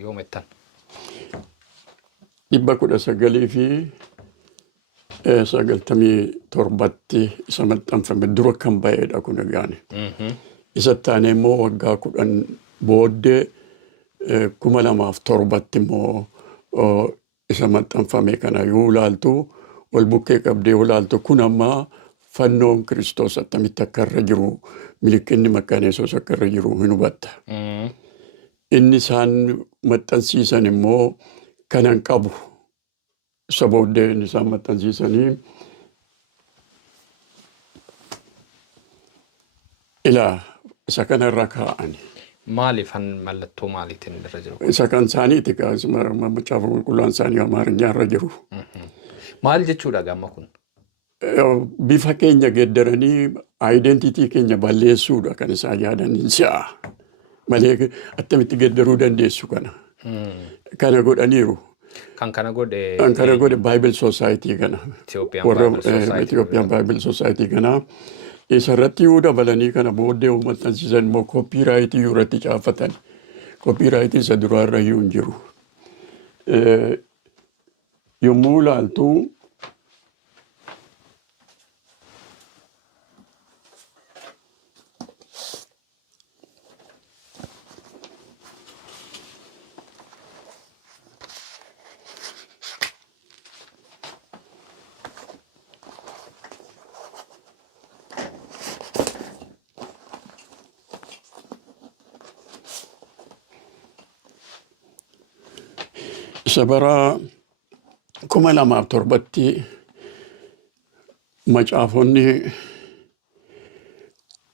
Yoomettan. Dhibba 19 fi 97 isa maxxanfame dura kan ba'eedha kun egaani. Isa taane immoo waggaa 10 booddee 2007 immoo isa maxxanfame kana yoo ilaaltu wal bukkee qabdee yoo ilaaltu kun amma fannoon Kiristoos attamitti akka irra jiru milikinni maqaan Yesuus akka irra jiru hin hubatta. Inni isaan maxxansiisan immoo kanan qabu. Isa booddee inni isaan maxxansiisanii ilaa isa kanarra kaa'ani. Maaliifan mallattoo maaliitiin irra jiru? Isa kan isaaniiti macaafa qulqulluun isaanii Amaariyaa irra jiru. Maal jechuudha gamma kun? Bifa keenya geeddaranii identitii keenya balleessuudha kan isaan yaadan si'a. Malee attamitti geeddaruu dandeessu kana. Kana godhaniiru. Kan kana godhe Bible Society kana. Ethiopian Bible Society kana. Isarratti yoo dabalanii kana booddee maxxansiisan immoo kooppiiraayitii irratti caafatan. Kooppiiraayitii isa duraarra hin jiru. Yommuu ilaaltu Sabara 2007 macaafonni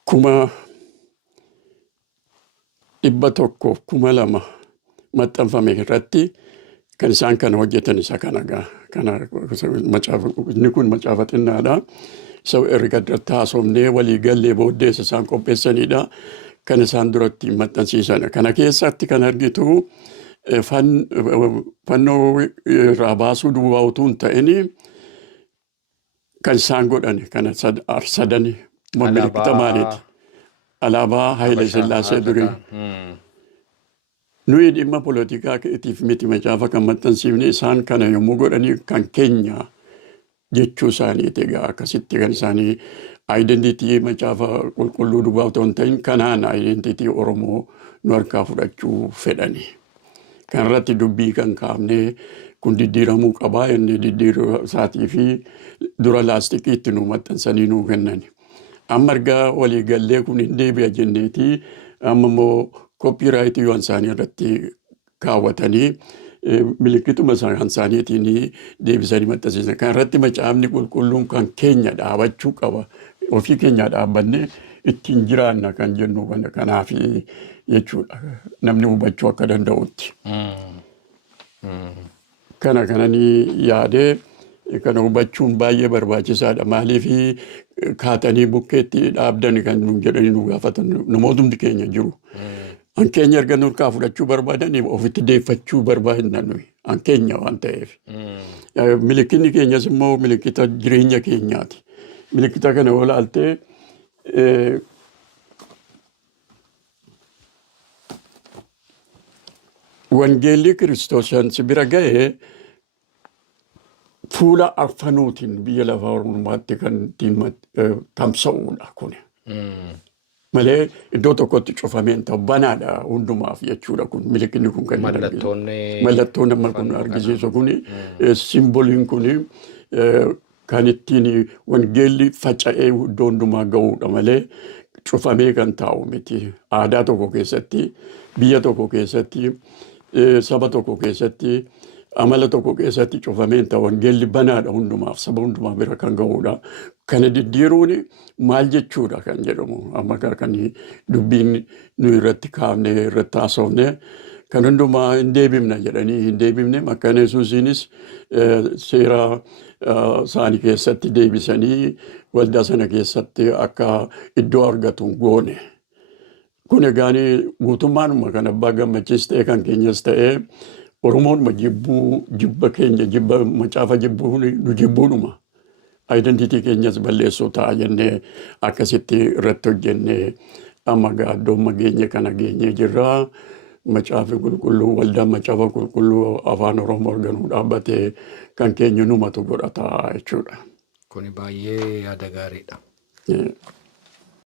100,000 maxxanfame irratti kan isaan kana hojjetan isa kanagaa. Inni kun macaafa xinnaadha. Isa erga taasofnee walii gallee booddee isaan qopheessanidha. Kan isaan duratti maxxansiisan. Kana keessatti kan argitu fannoo irraa baasuu duwwaa utuu hin ta'in kan isaan godhan kana sadani mallattoo maaliiti? Alaabaa Haayile Sillaasee durii. Nuyi dhimma poolitikaa keetiif miti macaafa kan maxxansiifne isaan kana yommuu godhanii kan keenya jechuu isaaniiti egaa akkasitti kan isaanii identitii macaafa qulqulluu duwwaa otoo hin ta'in kanaan identitii Oromoo nu harkaa fudhachuu fedhani. Kan irratti dubbii kan kaafne kun diddiiramuu qabaa inni diddiiruu isaatii fi dura laastikiitti nu maxxansanii nuu kennani. Amma ergaa walii gallee kun hin deebi'a jenneeti amma immoo kooppiiraayitii waan isaanii irratti kaawwatanii milikkituma isaaniitiin deebisanii maxxansiisan. Kan irratti macaafni qulqulluun kan keenya dhaabachuu qaba. Ofii keenya dhaabbanne ittiin jiraanna kan jennu kanaaf jechuudha. Namni hubachuu akka danda'utti. Kana kananii yaadee kana hubachuun baay'ee barbaachisaadha. Maaliif kaatanii bukkeetti dhaabdan kan jedhanii nu gaafatan namootni keenya jiru. An keenya erga nurkaa fudhachuu barbaadanii ofitti deeffachuu barbaadan nuyi. An keenya waan ta'eef. Milikinni keenyas immoo milikita jireenya keenyaati. Milikita kana yoo ilaaltee wangeelli Kiristoosaan bira ga'ee fuula arfanuutiin biyya lafaa ormaatti kan tamsa'uudha kun. Malee iddoo tokkotti cufameen ta'u banaadha hundumaaf jechuudha kun milikinni kun kan mallattoon nama kun argisiisu kun simboliin kun kan ittiin wangeelli faca'ee iddoo hundumaa ga'uudha malee cufamee kan taa'u miti. Aadaa tokko keessatti biyya tokko keessatti saba tokko keessatti amala tokko keessatti cufameen ta'u wangeelli banaadha hundumaaf saba hundumaa bira kan ga'uudha. Kana diddiiruun maal jechuudha kan jedhamu amma kan dubbiin nu irratti kaafne irratti haasofne kan hundumaa hin deebifna jedhanii hin deebifne maqaan Yesuusiinis seera isaanii keessatti deebisanii waldaa sana keessatti akka iddoo argatu goone. Kun egaan guutummaanuma kan abbaa gammachiis ta'e kan keenyas ta'e Oromoon jibba keenya jibba macaafa jibbuu nu jibbuudhuma. Identitii keenyas balleessuu ta'a jennee akkasitti irratti hojjennee amma gaaddoomma geenye kana geenyee jirra. macaafa qulqulluu waldaan macaafa qulqulluu afaan Oromoo arganuu dhaabbatee kan keenya numatu godhataa jechuudha. Kuni baay'ee yaada gaariidha. Yeah.